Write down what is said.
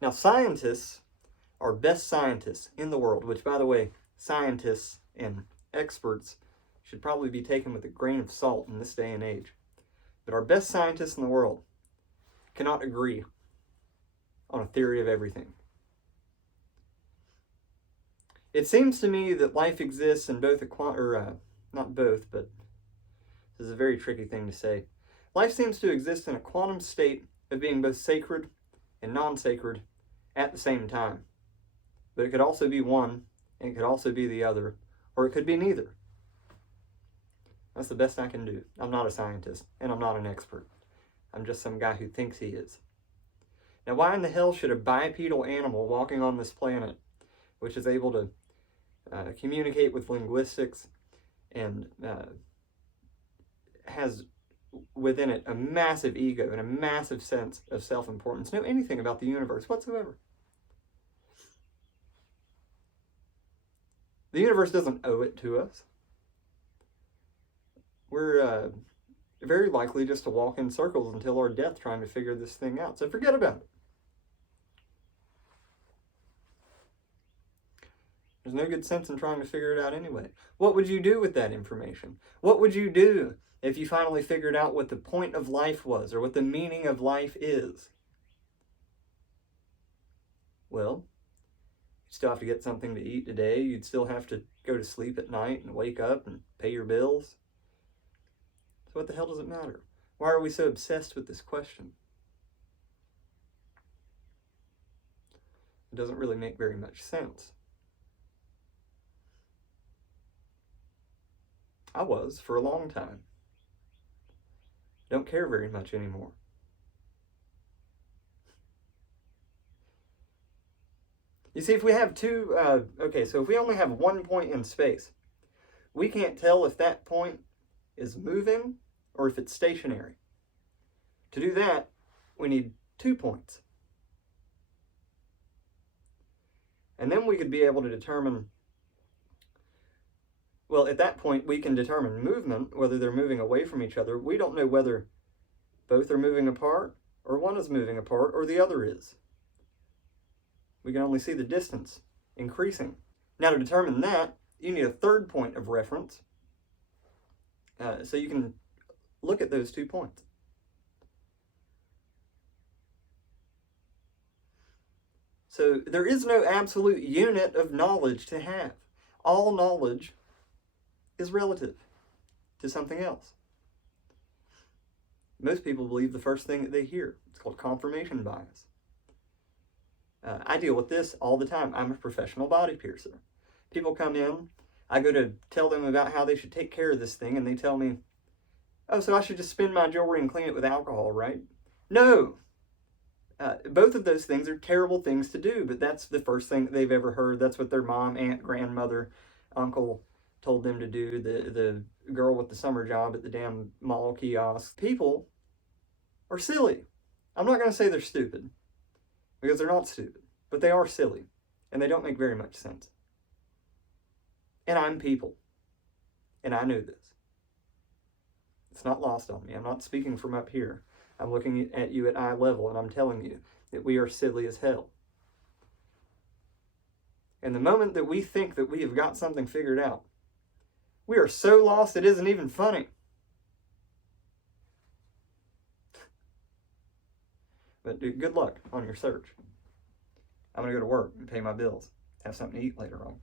Now, scientists are best scientists in the world, which, by the way, scientists and experts should probably be taken with a grain of salt in this day and age. But our best scientists in the world cannot agree on a theory of everything. It seems to me that life exists in both not both, but this is a very tricky thing to say. Life seems to exist in a quantum state of being both sacred and non-sacred at the same time. But it could also be one, and it could also be the other, or it could be neither. That's the best I can do. I'm not a scientist, and I'm not an expert. I'm just some guy who thinks he is. Now, why in the hell should a bipedal animal walking on this planet, which is able to communicate with linguistics and has within it a massive ego and a massive sense of self-importance, know anything about the universe whatsoever? The universe doesn't owe it to us. We're very likely just to walk in circles until our death trying to figure this thing out. So forget about it. There's no good sense in trying to figure it out anyway. What would you do with that information? What would you do if you finally figured out what the point of life was, or what the meaning of life is? Well, you'd still have to get something to eat today. You'd still have to go to sleep at night and wake up and pay your bills. So what the hell does it matter? Why are we so obsessed with this question? It doesn't really make very much sense. I was for a long time. Don't care very much anymore. You see, if we have so if we only have one point in space, we can't tell if that point is moving or if it's stationary. To do that, we need 2 points. And then we could be able to determine, well, at that point, we can determine movement, whether they're moving away from each other. We don't know whether both are moving apart, or one is moving apart, or the other is. We can only see the distance increasing. Now, to determine that, you need a third point of reference, so you can look at those 2 points. So there is no absolute unit of knowledge to have. All knowledge is relative to something else. Most people believe the first thing that they hear. It's called confirmation bias. I deal with this all the time. I'm a professional body piercer. People come in, I go to tell them about how they should take care of this thing, and they tell me, oh, so I should just spin my jewelry and clean it with alcohol, right? No! Both of those things are terrible things to do, but that's the first thing that they've ever heard. That's what their mom, aunt, grandmother, uncle told them to do. The girl with the summer job at the damn mall kiosk. People are silly. I'm not going to say they're stupid, because they're not stupid, but they are silly, and they don't make very much sense. And I'm people, and I know this. It's not lost on me. I'm not speaking from up here. I'm looking at you at eye level, and I'm telling you that we are silly as hell. And the moment that we think that we have got something figured out, we are so lost it isn't even funny. But dude, good luck on your search. I'm going to go to work and pay my bills. Have something to eat later on.